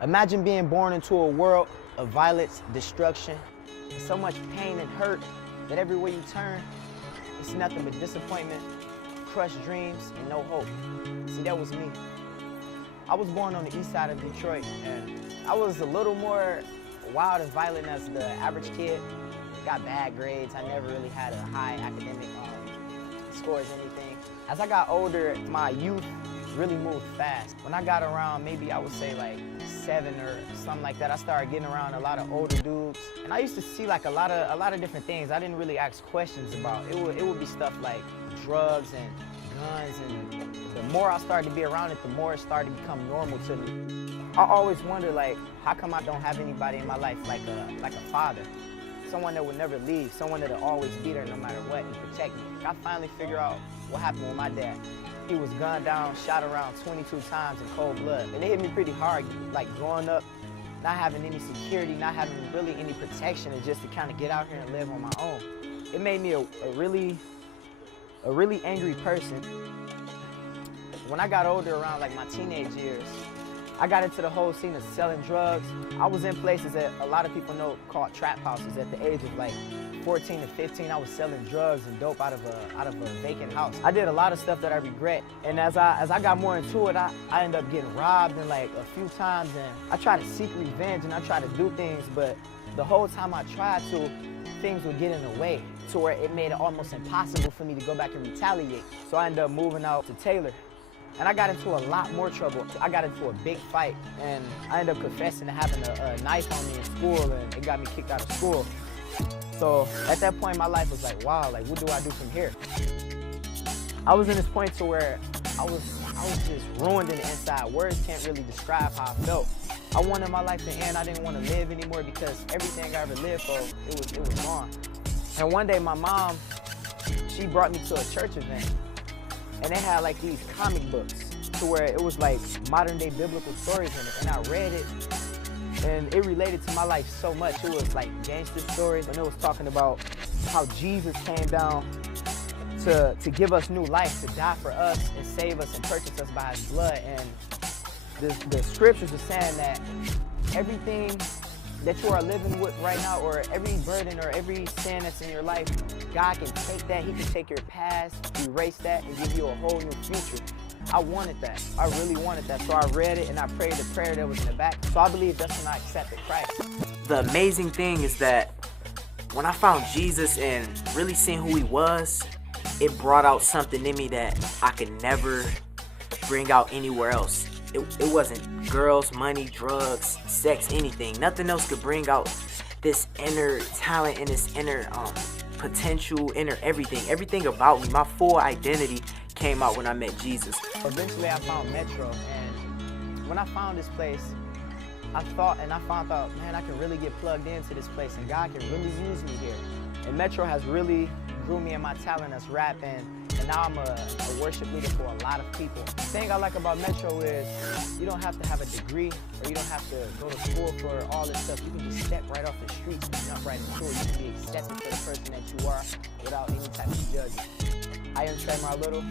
Imagine being born into a world of violence, destruction, and so much pain and hurt that everywhere you turn, it's nothing but disappointment, crushed dreams, and no hope. See, that was me. I was born on the east side of Detroit, and I was a little more wild and violent as the average kid. Got bad grades. I never really had a high academic scores or anything. As I got older, my youth really moved fast. When I got around, maybe I would say like 7 or something like that, I started getting around a lot of older dudes. And I used to see like a lot of different things I didn't really ask questions about. It would be stuff like drugs and guns, and the more I started to be around it, the more it started to become normal to me. I always wonder, like, how come I don't have anybody in my life like a father? Someone that would never leave, someone that would always be there no matter what and protect me. I finally figured out what happened with my dad. He was gunned down, shot around 22 times in cold blood. And it hit me pretty hard, like growing up, not having any security, not having really any protection, and just to kind of get out here and live on my own. It made me a really angry person. When I got older, around like my teenage years, I got into the whole scene of selling drugs. I was in places that a lot of people know called trap houses. At the age of like 14 to 15, I was selling drugs and dope out of a vacant house. I did a lot of stuff that I regret. And as I got more into it, I ended up getting robbed and like a few times, and I tried to seek revenge and I tried to do things, but the whole time I tried to, things would get in the way to where it made it almost impossible for me to go back and retaliate. So I ended up moving out to Taylor. And I got into a lot more trouble. I got into a big fight, and I ended up confessing to having a knife on me in school, and it got me kicked out of school. So at that point, my life was like, wow, like, what do I do from here? I was in this point to where I was just ruined in the inside. Words can't really describe how I felt. I wanted my life to end. I didn't want to live anymore because everything I ever lived for, it was gone. And one day, my mom, she brought me to a church event. And they had like these comic books to where it was like modern day biblical stories in it. And I read it, and it related to my life so much. It was like gangster stories, and it was talking about how Jesus came down to give us new life, to die for us and save us and purchase us by his blood. And the scriptures are saying that everything that you are living with right now, or every burden or every sin that's in your life, God can take that. He can take your past, erase that, and give you a whole new future. I wanted that. I really wanted that. So I read it and I prayed the prayer that was in the back. So I believe that's when I accepted Christ. The amazing thing is that when I found Jesus and really seeing who he was, it brought out something in me that I could never bring out anywhere else. It wasn't girls, money, drugs, sex, anything. Nothing else could bring out this inner talent and this inner potential, inner everything. Everything about me, my full identity came out when I met Jesus. Eventually I found Metro, and when I found this place, I found out, man, I can really get plugged into this place and God can really use me here. And Metro has really grew me in my talent as rapping. And now I'm a worship leader for a lot of people. The thing I like about Metro is you don't have to have a degree, or you don't have to go to school for all this stuff. You can just step right off the streets and jump right into it. You can be accepted for the person that you are without any type of judgment. I am Tre Mar Little.